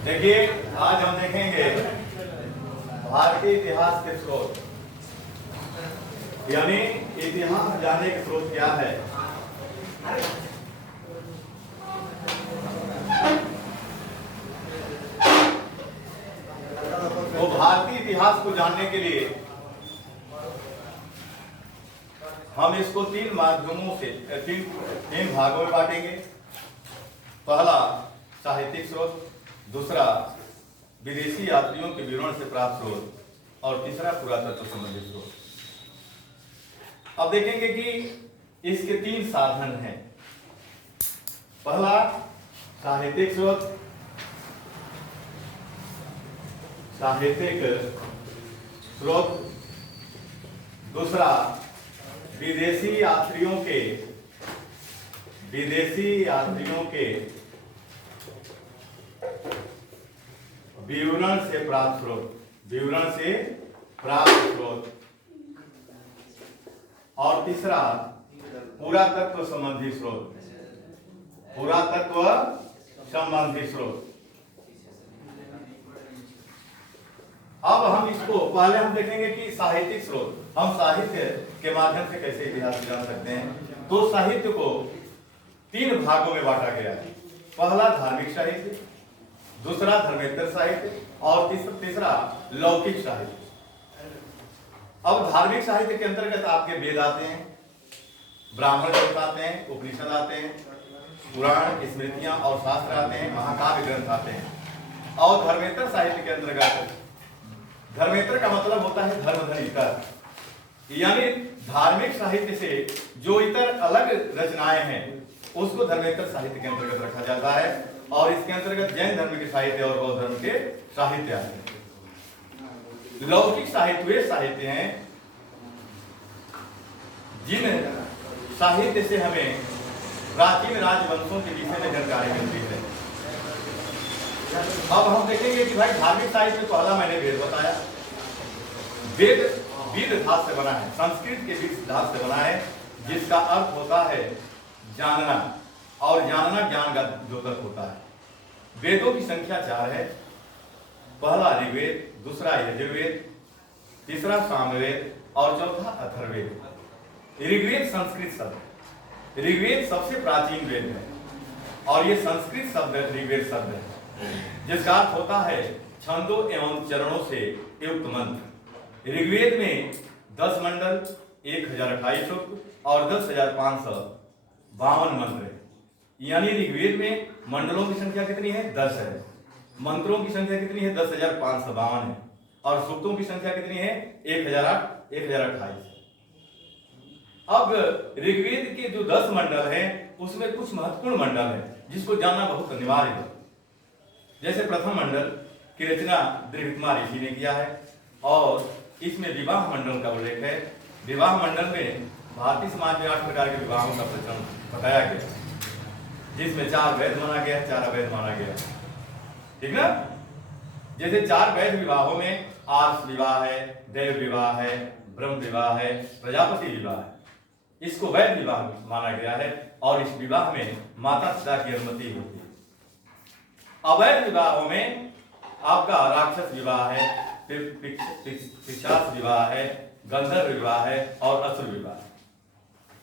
देखिए, आज हम देखेंगे भारतीय इतिहास के स्रोत, यानी इतिहास जानने के स्रोत क्या है। तो भारतीय इतिहास को जानने के लिए हम इसको तीन माध्यमों से तीन भागों में बांटेंगे। पहला साहित्यिक स्रोत, दूसरा विदेशी यात्रियों के विवरण से प्राप्त स्रोत और तीसरा पुरातत्व संबंधी स्रोत। अब देखेंगे कि इसके तीन साधन हैं। पहला साहित्यिक स्रोत, दूसरा विदेशी यात्रियों के विवरण से प्राप्त स्रोत, और तीसरा पुरातत्व संबंधी स्रोत। अब हम इसको पहले हम देखेंगे कि साहित्यिक स्रोत, हम साहित्य के माध्यम से कैसे इतिहास जान सकते हैं। तो साहित्य को तीन भागों में बांटा गया है। पहला धार्मिक साहित्य, दूसरा धर्मेतर साहित्य और तीसरा लौकिक साहित्य। अब धार्मिक साहित्य के अंतर्गत आपके वेद आते हैं, ब्राह्मण ग्रंथ आते हैं, उपनिषद आते हैं, पुराण, स्मृतियां और शास्त्र आते हैं, महाकाव्य ग्रंथ आते हैं। और धर्मेतर साहित्य के अंतर्गत, धर्मेतर का मतलब होता है धर्मधन इतर, यानी धार्मिक साहित्य से जो इतर अलग रचनाएं हैं उसको धर्मेतर साहित्य के अंतर्गत रखा जाता है। और इसके अंतर्गत जैन धर्म के साहित्य और बौद्ध धर्म के साहित्य आते हैं। लौकिक साहित्य वे साहित्य हैं जिन साहित्य से हमें प्राचीन राजवंशों के विषय में जानकारी मिलती है। अब हम देखेंगे कि भाई धार्मिक साहित्य में पहला मैंने वेद बताया। वेद वेद धातु से बना है, संस्कृत के वेद धातु से बना है, जिसका अर्थ होता है जानना, और जानना ज्ञान का द्योतक होता है। वेदों की संख्या 4 है। पहला ऋग्वेद, दूसरा यजुर्वेद, तीसरा सामवेद और चौथा अथर्ववेद। ऋग्वेद संस्कृत शब्द, ऋग्वेद सबसे प्राचीन वेद है और ये संस्कृत शब्द ऋग्वेद शब्द है, जिसका अर्थ होता है छंदों एवं चरणों से युक्त मंत्र। ऋग्वेद में 10 मंडल, 1028 सूक्त और 10,552 मंत्र है। यानी ऋग्वेद में मंडलों की संख्या कितनी है? 10 है। मंत्रों की संख्या कितनी है? 10,552 है। और सूक्तों की संख्या कितनी है? 1028। अब ऋग्वेद के जो 10 मंडल हैं उसमें कुछ महत्वपूर्ण मंडल हैं जिसको जानना बहुत अनिवार्य है। जैसे प्रथम मंडल की रचना दृढ़कुमार ऋषि ने किया है और इसमें विवाह मंडल का उल्लेख है। विवाह मंडल में भारतीय समाज में 8 प्रकार के विवाहों का प्रचलन बताया गया, जिसमें 4 वैध माना गया, 4 अवैध माना गया। ठीक ना? जैसे 4 वैध विवाहों में आर्ष विवाह है, देव विवाह है, ब्रह्म विवाह है, प्रजापति विवाह है। इसको वैध विवाह माना गया है और इस विवाह में माता पिता की अनुमति होती है। अवैध विवाहों में आपका राक्षस विवाह है, पिशाच विवाह है, गंधर्व विवाह है और असुर विवाह।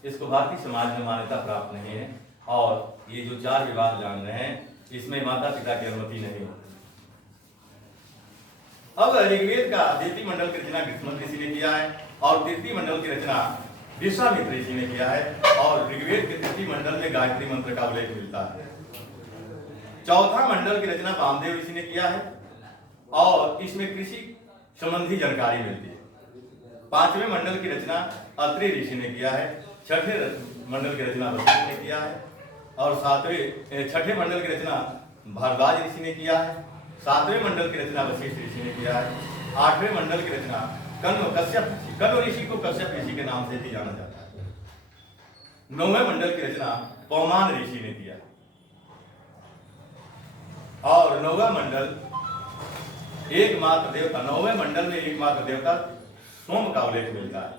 इसको भारतीय समाज में मान्यता प्राप्त नहीं है। और ये जो 4 विवाह जान रहे हैं इसमें माता पिता की अनुमति नहीं होती। अब ऋग्वेद का द्वितीय मंडल की रचना गृहस्मत ऋषि ने किया है और तृतीय मंडल की रचना विश्वामित्र ऋषि ने किया है। और ऋग्वेद के तृतीय मंडल में गायत्री मंत्र का उल्लेख मिलता है। चौथा मंडल की रचना वामदेव ऋषि ने किया है और इसमें कृषि संबंधी जानकारी मिलती है। 5वें मंडल की रचना अत्रि ऋषि ने किया है। 6ठे मंडल की रचना वशिष्ठ ने किया है और 6ठे मंडल की रचना भारद्वाज ऋषि ने किया है। 7वें मंडल की रचना वशिष्ठ ऋषि ने किया है। 8वें मंडल की रचना कण्व ऋषि को कश्यप ऋषि के नाम से भी जाना जाता है। 9वें मंडल की रचना पौमान ऋषि ने किया और 9वां मंडल एकमात्र देवता, 9वें मंडल में एकमात्र देवता सोम का उल्लेख मिलता है,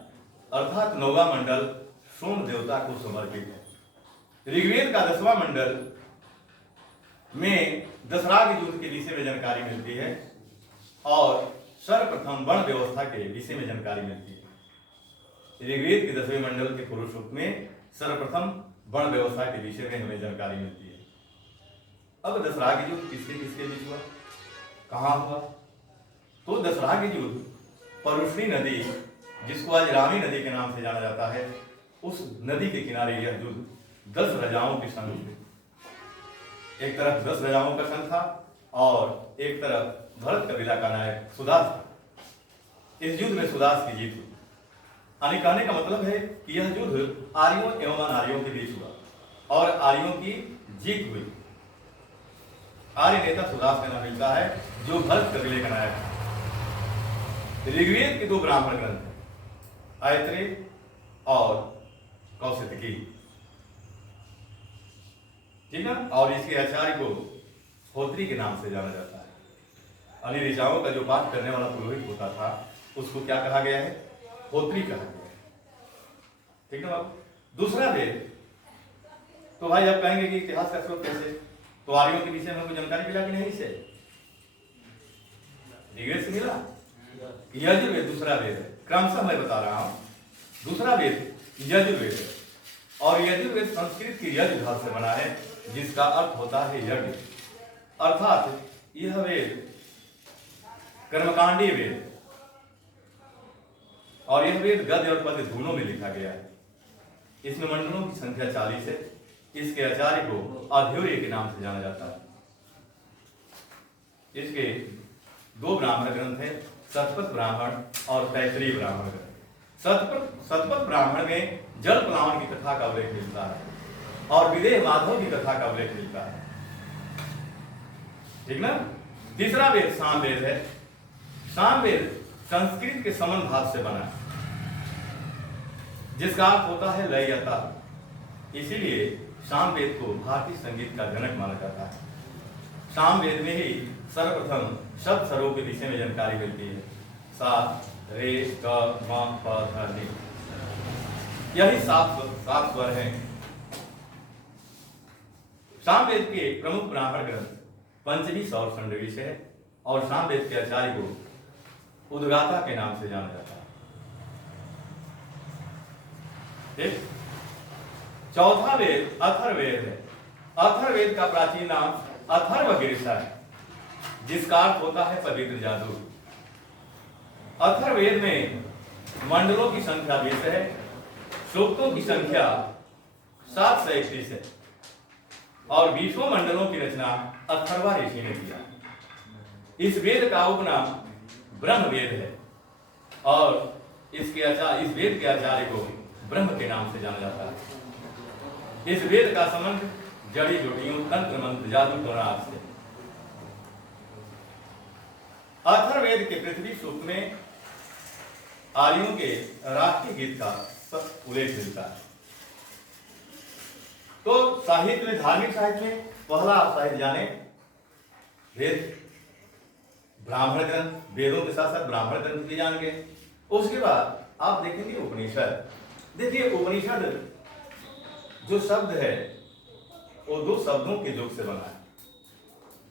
अर्थात 9वां मंडल सोम देवता को समर्पित है। ऋग्वेद का 10वां मंडल में दशराग युद्ध के विषय में जानकारी मिलती है और सर्वप्रथम वर्ण व्यवस्था के विषय में जानकारी मिलती है। ऋग्वेद के 10वें मंडल के पुरुष सूक्त में सर्वप्रथम वर्ण व्यवस्था के विषय में हमें जानकारी मिलती है। अब दशराग युद्ध किसके किसके बीच हुआ, कहाँ हुआ? तो दशराग युद्ध परुष्णी नदी, जिसको आज रावी नदी के नाम से जाना जाता है, उस नदी के किनारे यह युद्ध 10 राजाओं के संग हुए। एक तरफ 10 राजाओं का संग था और एक तरफ भरत कबीला का नायक सुदास था। इस युद्ध में सुदास की जीत हुई। यानी कहने का मतलब है कि यह युद्ध आर्यों एवं अनार्यों के बीच हुआ और आर्यों की जीत हुई। आर्य नेता सुदास का नाम मिलता है जो भरत कबीले का नायक था। ऋग्वेद के 2 ब्राह्मण ग्रंथ हैं, ऐत्रेय और कौशिकी, ठीक है। और इसके आचार्य को होत्री के नाम से जाना जाता है। यानी ऋचाओं का जो पाठ करने वाला पुरोहित होता था उसको क्या कहा गया है? होत्री कहा गया है, ठीक है बाबू। दूसरा वेद, तो भाई आप कहेंगे कि इतिहास का स्रोत कैसे? तो आर्यों के विषय में हमको जानकारी मिला कि नहीं से? ऋग्वेद से मिला। यजुर्वेद दूसरा वेद है, क्रमशः मैं बता रहा हूं। दूसरा वेद यजुर्वेद है और यजुर्वेद संस्कृत की यज धातु से बना है, जिसका अर्थ होता है यज्ञ। अर्थात यह वेद कर्मकांडीय वेद और यह वेद गद्य और पद्य दोनों में लिखा गया है। इसमें मंडलों की संख्या 40 है। इसके आचार्य को अध्योर्य के नाम से जाना जाता है। इसके 2 ब्राह्मण ग्रंथ हैं, शतपथ ब्राह्मण और तैतरीय ब्राह्मण ग्रंथ। शतपथ ब्राह्मण में जल प्लावन की कथा का उल्लेख मिलता है और विदेह माधव की कथा का उल्लेख मिलता है, ठीक ना। तीसरा वेद सामवेद है। सामवेद संस्कृत के समन भाव से बना है, जिसका अर्थ होता है लय या ताल। इसीलिए सामवेद को भारतीय संगीत का जनक माना जाता है। सामवेद में ही सर्वप्रथम शब्द स्वरों के विषय में जानकारी मिलती है। सा, रे, ग, म, प, ध, नि, यही 7 स्वर हैं। सामवेद के प्रमुख ब्राह्मण ग्रंथ पंचमी और षण्डवीश है और सामवेद के आचार्य को उद्गाता के नाम से जाना जाता है, ठीक। चौथा वेद अथर्ववेद है। अथर्ववेद का प्राचीन नाम अथर्वगिरिशा है, जिसका अर्थ होता है पवित्र जादू। अथर्ववेद में मंडलों की संख्या 20 है, सूक्तों की संख्या 731 है और 20 मंडलों की रचना अथर्वा ऋषि ने किया। इस वेद का उपनाम ब्रह्म वेद है और इस वेद के आचार्य को ब्रह्म के नाम से जाना जाता है। इस वेद का संबंध जड़ी बूटियों, तंत्र मंत्र, जादू टोना से। अथर्ववेद के पृथ्वी सूक्त में आर्यों के राष्ट्रीय गीत का उल्लेख मिलता है। तो साहित्य में, धार्मिक साहित्य में पहला साहित्य जाने वेद, ब्राह्मण ग्रंथ, वेदों के साथ साथ ब्राह्मण ग्रंथ भी जान गए। उसके बाद आप देखेंगे उपनिषद। देखिए उपनिषद जो शब्द है वो 2 शब्दों के योग से बना है।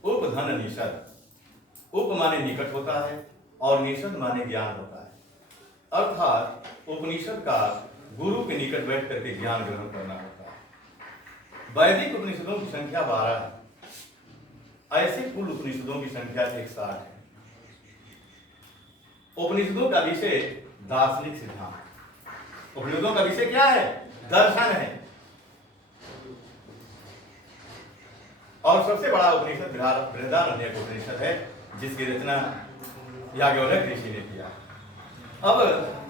उप धन निषद। उप माने निकट होता है और निषद माने ज्ञान होता है। अर्थात उपनिषद का गुरु के निकट बैठ करके ज्ञान ग्रहण करना होता है। वैदिक उपनिषदों की संख्या 12 है। ऐसे कुल उपनिषदों की संख्या 160 है। उपनिषदों का विषय दार्शनिक सिद्धांत। उपनिषदों का विषय क्या है? दर्शन है। और सबसे बड़ा उपनिषद बृहदारण्यक उपनिषद है, जिसकी रचना याज्ञवल्क्य ऋषि ने किया। अब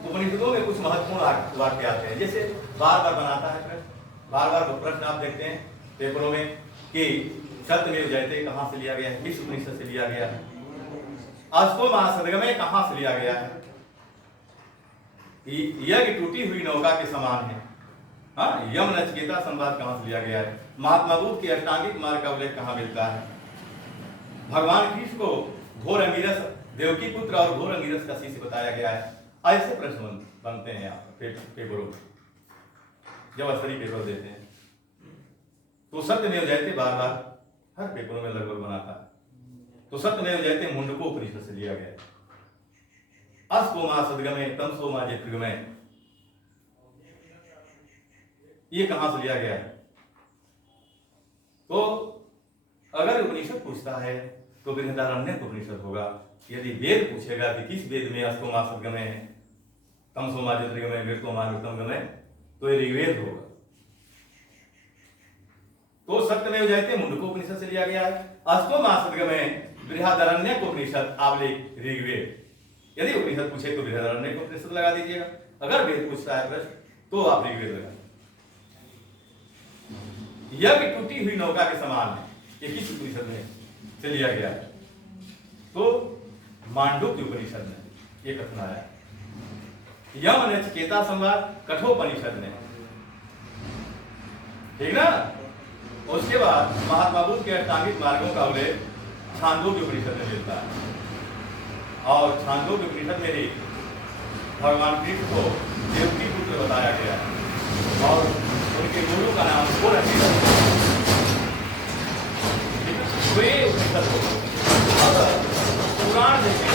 उपनिषदों में कुछ महत्वपूर्ण वाक्य आते हैं, जैसे बार बार बनाता है प्रश्न। बार बार प्रश्न आप देखते हैं पेपरों में कि सत्यमेव जयते कहाँ से लिया गया है? किस उपनिषद से लिया गया है? अष्टो महासदगमय कहाँ से लिया गया है? यज्ञ टूटी हुई नौका के समान है। हाँ, यम नचिकेता संवाद कहाँ से लिया गया है? महात्मा बुद्ध के अष्टांगिक मार्ग का उल्लेख कहाँ मिलता है? भगवान कृष्ण को घोर अंगिरस, देवकी पुत्र और घोर अंगिरस का शिष्य बताया गया है। ऐसे प्रश्न बनते हैं यहाँ पेपरों में, जब स्तरीय पेपर देते हैं। तो सत्यमेव जयते बार बार हर पेपरों में लगभग बनाता है। तो सत्यमेव जयते मुंडकोपनिषद से लिया गया है। अस्तोमा सद्गमय तमसोमा ज्योतिर्गमय, ये कहां से लिया गया है? तो अगर उपनिषद पूछता है तो बृहदारण्यक उपनिषद होगा। यदि वेद पूछेगा कि किस वेद में अस्तोमा सद्गमय है, तमसोमा ज्योतिर्गमय, मृतोमा मृतंगमय, तो ये ऋग्वेद होगा। तो सत्यमेव जयते मुंडकोपनिषद से लिया गया है। अस्तोमा सद्गमय बृहदारण्यक उपनिषद आवले ऋग्वेद। यदि उपनिषद पूछे तो बृहदारण्यक उपनिषद लगा दीजिएगा। अगर वेद पूछता है प्रश्न तो आप ऋग्वेद लगा। यज्ञ टूटी हुई नौका के समान है, ये किस उपनिषद में से लिया गया है? तो मांडुक्य उपनिषद में ये कथन आया। यम नचिकेता संवाद कठोपनिषद में, ठीक ना। उसके बाद महात्मा बुद्ध के अष्टांगिक मार्गों का उल्लेख छांदोग्य उपनिषद में मिलता है। और छांदोग्य उपनिषद में ही भगवान कृष्ण को देवकी पुत्र बताया गया है और उनके गुरु का नाम पुराण जैसे।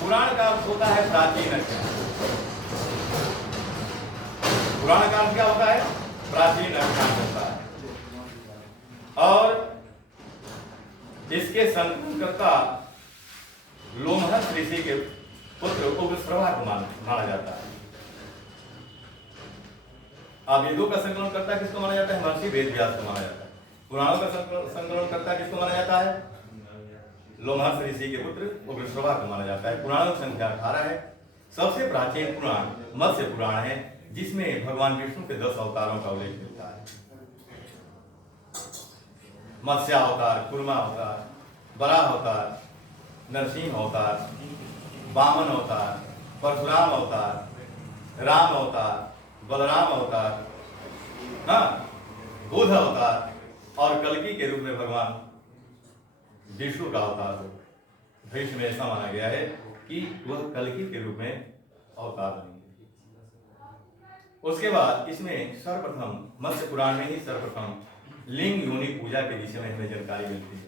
पुराण का अर्थ होता है प्राचीन। पुराण का अर्थ क्या होता है? प्राचीन अज्ञान होता है। और इसके संकर्ता लोमहर्ष ऋषि के पुत्र उग्रश्रवा को माना जाता है। अब वेदों का संकलन करता किसको माना जाता है? महर्षि वेदव्यास को माना जाता है। पुराणों का संकलन करता किसको माना जाता है? लोमहर्ष ऋषि के पुत्र उग्रश्रवा को माना जाता है। पुराणों की संख्या 18 है। सबसे प्राचीन पुराण मत्स्य पुराण है, जिसमें भगवान विष्णु के 10 अवतारों का उल्लेख मिलता है। मत्स्य अवतार, कुर्मा अवतार, बराह अवतार, नरसिंह अवतार, वामन अवतार, परशुराम अवतार, राम अवतार, बलराम अवतार, बुध अवतार और कल्कि के रूप में भगवान विष्णु का अवतार हो। भविष्य में ऐसा माना गया है कि वह कल्कि के रूप में अवतार बनेंगे। उसके बाद इसमें सर्वप्रथम मत्स्य पुराण में ही सर्वप्रथम लिंग योनि पूजा के विषय में हमें जानकारी मिलती है।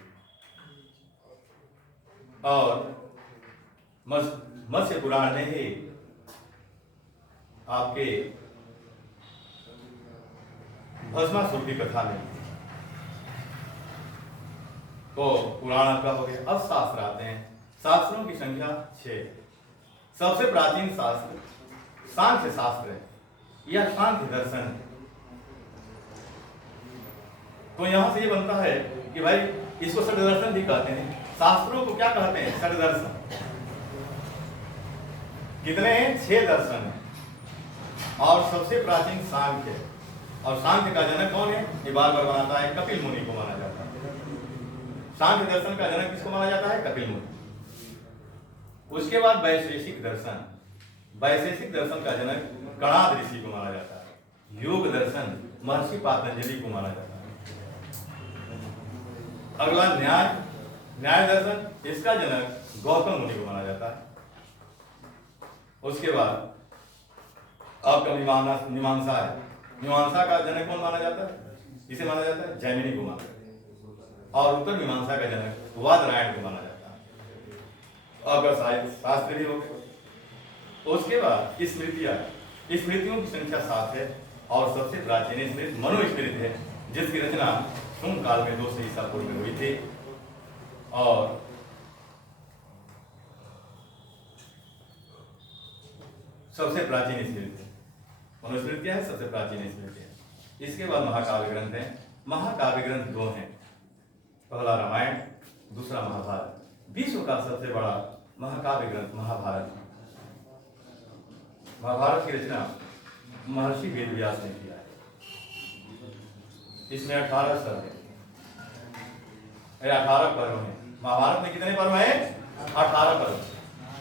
और मत्स्य पुराण में ही आपके भस्मासुर की कथा में तो पुराण आपका हो गया। अब शास्त्र आते हैं। शास्त्रों की संख्या 6। सबसे प्राचीन शास्त्र सांख्य शास्त्र है या सांख्य दर्शन है। तो यहां से ये बनता है कि भाई इसको षड दर्शन भी कहते हैं। शास्त्रों को क्या कहते हैं? षड दर्शन। कितने हैं? 6 दर्शन है। और सबसे प्राचीन सांख्य है। और सांख्य का जनक कौन है? ये बार बार बनाता है, कपिल मुनि को माना जाता है। सांख्य दर्शन का जनक किसको माना जाता है? कपिल मुनि। उसके बाद वैशेषिक दर्शन। वैशेषिक दर्शन का जनक कणाद ऋषि को माना जाता है। योग दर्शन महर्षि पातंजलि को माना जाता है। अगला न्याय दर्शन, इसका जनक गौतम मुनि को माना जाता है। उसके बाद आपका मीमांसा है। मीमांसा का जनक कौन माना जाता है? इसे माना जाता है जैमिनी को माना जाता है। और उत्तर मीमांसा का जनक वादरायण को माना जाता है। अगर शास्त्र भी हो गए। उसके बाद स्मृतियां। स्मृतियों की संख्या 7 है। और सबसे प्राचीन स्मृति मनुस्मृति है, जिसकी रचना शुंग काल में 200 ईसा पूर्व में हुई थी। और सबसे प्राचीन स्मृति मनुस्मृति है, सबसे प्राचीन स्मृति है। इसके बाद महाकाव्य ग्रंथ है। महाकाव्य ग्रंथ 2 हैं। पहला रामायण, दूसरा महाभारत। विश्व का सबसे बड़ा महाकाव्य ग्रंथ महाभारत। महाभारत की रचना महर्षि वेदव्यास ने किया है। इसमें 18 सर्ग है, 18 पर्व है। महाभारत में कितने पर्व है? 18 पर्व।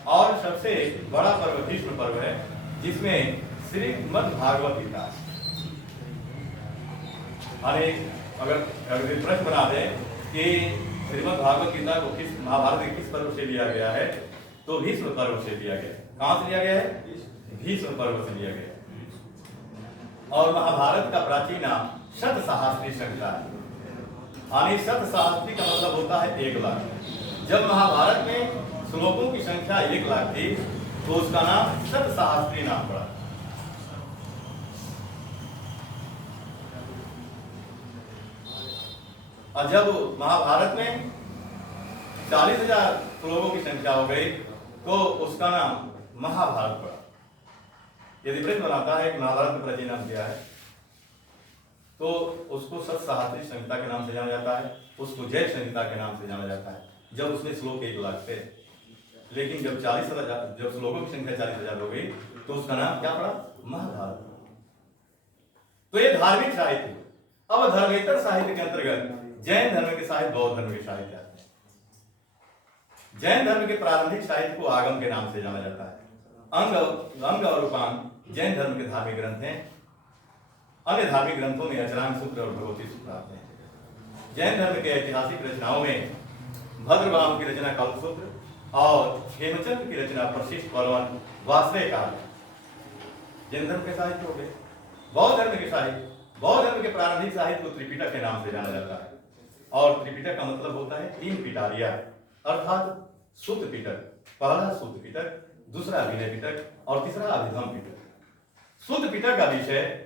और सबसे बड़ा पर्व भीष्म पर्व है, जिसमें श्रीमद् भागवत गीता। अगर प्रश्न बना दे कि श्रीमद् भागवत गीता को किस महाभारत के किस पर्व से लिया गया है, तो भीष्म पर्व से लिया गया है। कहां से लिया गया है? भीष्म पर्व से लिया गया है। और महाभारत का प्राचीन नाम शत सहस्त्री संख्या है। यानी शत सहस्त्री का मतलब होता है 1 लाख। जब महाभारत में श्लोकों की संख्या 1 लाख थी तो उसका नाम शत सहस्त्री नाम पड़ा। और जब महाभारत में 40,000 श्लोकों की संख्या हो गई तो उसका नाम महाभारत पड़ा। यदि प्रश्न बनाता है कि महाभारत में प्राचीन नाम क्या है तो उसको शत सहस्त्री संहिता के नाम से जाना जाता है, उसको जय संहिता के नाम से जाना जाता है, जब उसमें श्लोक 1 लाख थे। लेकिन जब 40,000 जब श्लोकों की संख्या 40,000 हो गई तो उसका नाम क्या पड़ा? महाभारत। तो ये धार्मिक साहित्य। अब धर्मेतर साहित्य के अंतर्गत जैन धर्म के साहित्य, बौद्ध धर्म के साहित्य आते हैं। जैन धर्म के प्रारंभिक साहित्य को आगम के नाम से जाना जाता है। अंग और उपांग जैन धर्म के धार्मिक ग्रंथ हैं। अन्य धार्मिक ग्रंथों में अचरांग सूत्र और भगवती सूत्र आते हैं। जैन धर्म के ऐतिहासिक रचनाओं में भद्रबाहु की रचना कल्पसूत्र और हेमचंद्र की रचना प्रशिष्ट बलवन वास्तव काल जैन धर्म के साहित्य हो गए। बौद्ध धर्म के साहित्य, बौद्ध धर्म के प्रारंभिक साहित्य को त्रिपिटक के नाम से जाना जाता है। और त्रिपिटक का मतलब होता है 3 पिटारिया, अर्थात सूत्र पिटक। पहला सूत्र पिटक, दूसरा विनय पिटक और तीसरा अभिधम पिटक। सूत्र पिटक का विषय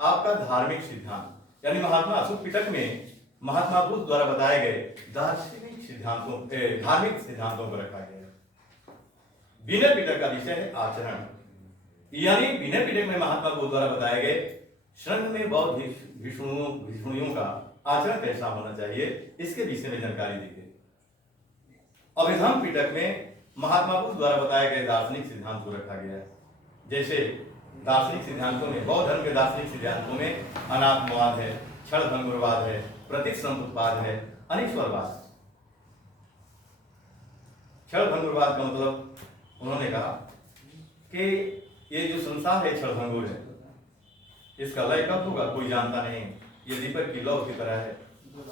आपका धार्मिक सिद्धांत, यानी महात्मा सूत्र पिटक में महात्मा बुद्ध द्वारा बताए गए दार्शनिक सिद्धांतों, धार्मिक सिद्धांतों को रखा गया है। विनय पिटक का विषय है आचरण, यानी विनय पिटक में महात्मा बुद्ध द्वारा बताए गए संघ में बौद्ध भिक्षुणियों का आचरण कैसा होना चाहिए, इसके विषय में जानकारी दी गई। अभिधम पिटक में महात्मा बुद्ध द्वारा बताए गए दार्शनिक सिद्धांत को रखा गया है। जैसे दार्शनिक सिद्धांतों में, बौद्ध धर्म के दार्शनिक सिद्धांतों में अनात्मवाद है, क्षणभंगुरवाद है, प्रतीक संपुटवाद है, अनीश्वरवाद। क्षणभंगुरवाद का मतलब उन्होंने कहा कि ये जो संसार है क्षणभंगुर है, इसका लय कब होगा कोई जानता नहीं। ये दीपक की लौ की तरह है,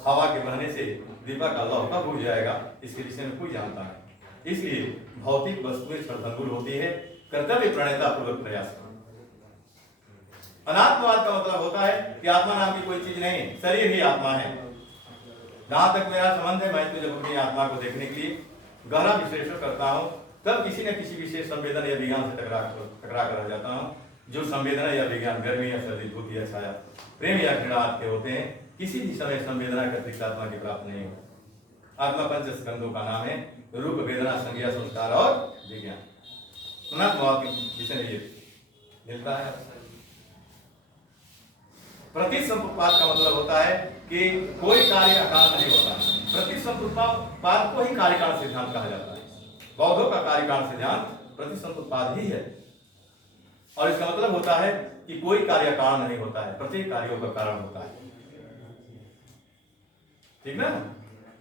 हवा के बहने से दीपक का लौ कब बुझ जाएगा इसके विषय में कोई जानता नहीं। इसलिए भौतिक वस्तुएं क्षणभंगुर होती है, कर्तव्य प्रणेता पूर्वक प्रयास करें। अनात्मवाद का मतलब होता है कि आत्मा नाम की कोई चीज नहीं, शरीर ही आत्मा है। जहां तक मेरा संबंध है, मैं तो जब अपनी आत्मा को देखने के लिए गहरा विश्लेषण करता हूं तब किसी न किसी विशेष संवेदना या विज्ञान से टकरा कर रह जाता हूं। जो संवेदना या विज्ञान गर्मी या सर्दी, भूख या छाया, प्रेम या घृणा के होते हैं, किसी भी समय संवेदना का अतिरिक्त आत्मा की प्राप्त नहीं होती। आत्मा पंच स्कंदों का नाम है, रूप, वेदना, संज्ञा, संस्कार और विज्ञान। अनात्मवाद के विषय में ये मिलता है। प्रतीक संपुटवाद का मतलब होता है कि कोई कार्य का कारण नहीं होता। प्रतीक संपुटवाद को ही कार्यकारण सिद्धांत कहा जाता है। बौद्धों का कार्यकारण सिद्धांत प्रतीक संपुटवाद ही है। और इसका मतलब होता है कि कोई कार्य कारण नहीं होता है, प्रत्येक कार्यों का कारण होता है। ठीक ना?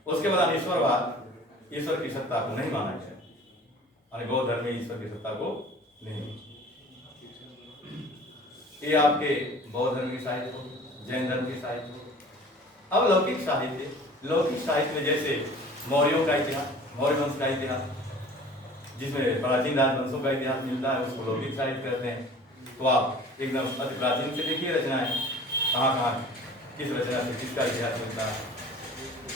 उसके बाद अनीश्वरवाद, ईश्वर की सत्ता को नहीं माना गया। बौद्ध धर्म में ईश्वर की सत्ता को नहीं। ये आपके बौद्ध धर्म की साहित्य हो, जैन धर्म की साहित्य हो। अब लौकिक साहित्य, लौकिक साहित्य में जैसे मौर्यों का इतिहास, मौर्य वंश का इतिहास, जिसमें प्राचीन राजवंशों का इतिहास मिलता है, उसको लौकिक साहित्य कहते हैं। तो आप एकदम अति प्राचीन से देखिए रचनाएं, कहाँ कहाँ किस रचना से किसका इतिहास मिलता है।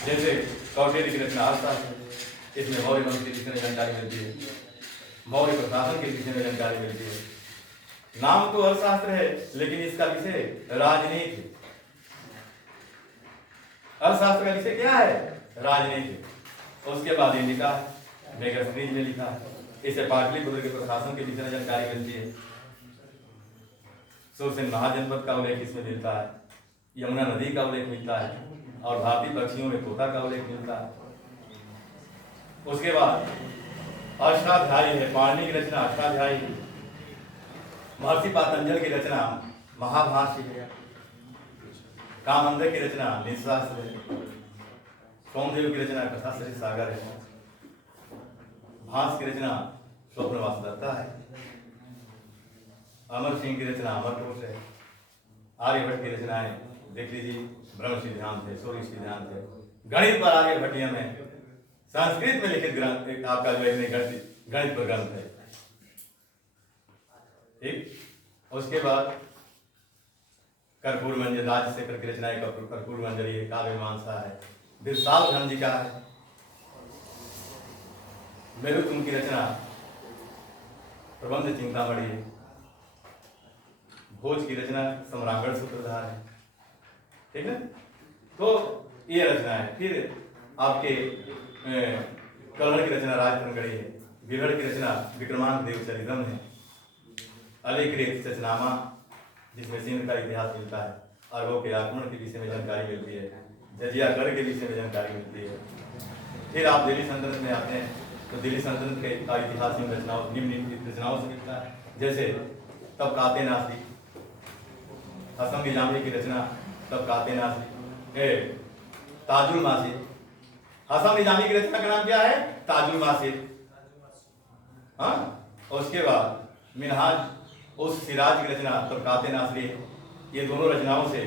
जैसे कौटिल्य की रचना अर्थशास्त्र, इसमें मौर्य वंश के विषय में जानकारी मिलती है, मौर्य प्रशासन के विषय में जानकारी मिलती है। नाम तो अर्थशास्त्र है लेकिन इसका विषय राजनीति। अर्थशास्त्र का विषय क्या है? राजनीति। उसके बाद ये लिखा है, मेगास्क्रीन में लिखा है, इसे पाटलिपुत्र के प्रशासन के विषय में जानकारी मिलती है। सुरसेन महाजनपद का उल्लेख इसमें मिलता है, यमुना नदी का उल्लेख मिलता है और भारतीय पक्षियों में तोता का उल्लेख मिलता है। उसके बाद अष्टाध्यायी है, पाणिनि की रचना अष्टाध्यायी। महर्षि पातंजल की रचना महाभाष्य है। कामंदर की रचना निशास्त्र है। सोमदेव की रचना कथाश्री सागर है। भास की रचना स्वप्नवास दत्ता है। अमर सिंह की रचना अमरकोश है। आर्यभट्ट की रचनाएं देख लीजिए, ब्रह्म सिद्धांत है, सूर्य सिद्धांत है। गणित पर आर्यभट्टियम है। संस्कृत में लिखित ग्रंथ आपका जो है गणित पर ग्रंथ है। ठीक। उसके बाद कर्पूर मंजरी, राजशेखर की रचना है कर्पूर मंजरी है, काव्य मीमांसा है। फिर सावधान जी का है मेरुतुंग की रचना प्रबंध चिंतामणि है। भोज की रचना सम्रांगण सूत्रधार है, ठीक है। तो ये रचना है। फिर आपके कलहड़ की रचना राजतरंगड़ी है। बिगड़ की रचना विक्रमांक देवचरितम है। अलेकृत चचनामा जिसमें सिंध का इतिहास मिलता है, अरबों के आक्रमण के विषय में जानकारी मिलती है, जजियागढ़ के विषय में जानकारी मिलती है। फिर आप दिल्ली सल्तनत में आते हैं तो दिल्ली सल्तनत का इतिहास निम्न रचनाओं से मिलता है, जैसे तबकाते नासी, हसन निजामी की रचना तबकाते नासी, ताजुल मासिद। हसन निजामी की रचना का नाम क्या है? ताजुल मासिद। हाँ, उसके बाद मिनहाज उस सिराज की रचना तबकाते नासरी। ये दोनों रचनाओं से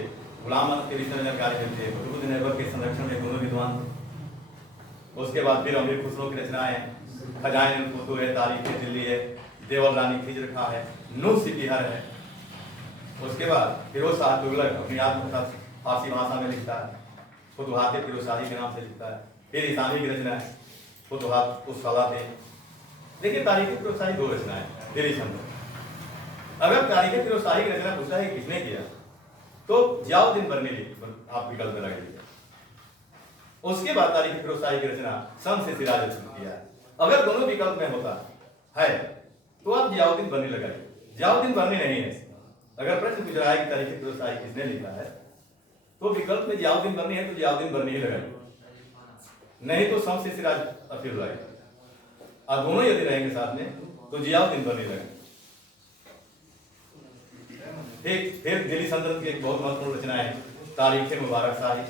गुलाम अहमद के विषय में जानकारी मिलती है, कुतुबुद्दीन ऐबक के संरक्षण में दोनों विद्वान। उसके बाद फिर अमीर खुसरो की रचनाएं खजाइन फुतू है, तारीख दिल्ली है, देवल रानी खिजर खा है, नूह सिपिहर है। उसके बाद फिरोज शाह तुगलक अपनी आत्मकथा फारसी भाषा में लिखता है, फुतुहात फिरोज शाही के नाम से लिखता है। फिर ईसानी की रचना है फुतुहात उस सलाह थे। देखिए तारीख फिरोज शाही दो रचनाएं दिल्ली संदर्भ। अगर तारीख फिरोज शाही की रचना पूछा है किसने किया तो जियाउद्दीन बर्नी आप विकल्प में लगाइए। उसके बाद तारीख फिरोज शाही की रचना शम्स ए सिराज ने किया है। अगर दोनों विकल्प में होता है तो आप जियाउद्दीन बर्नी लगाइए। जियाउद्दीन बर्नी नहीं है। अगर प्रश्न पूछ रहा है कि तारीख फिरोज शाही किसने लिखा है तो विकल्प में जियाउद्दीन बर्नी है तो जियाउद्दीन बर्नी ही लगाइए, नहीं तो शम्स ए सिराज फिर लगाइए। और दोनों यदि रहेंगे साथ में तो जियाउद्दीन बर्नी लगाइए। फिर दिल्ली सल्तनत की एक बहुत महत्वपूर्ण रचना है तारीख मुबारक शाही,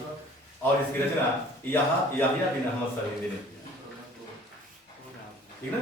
और इसकी रचना याहिया बिन अहमद सलीम ने, ठीक ना।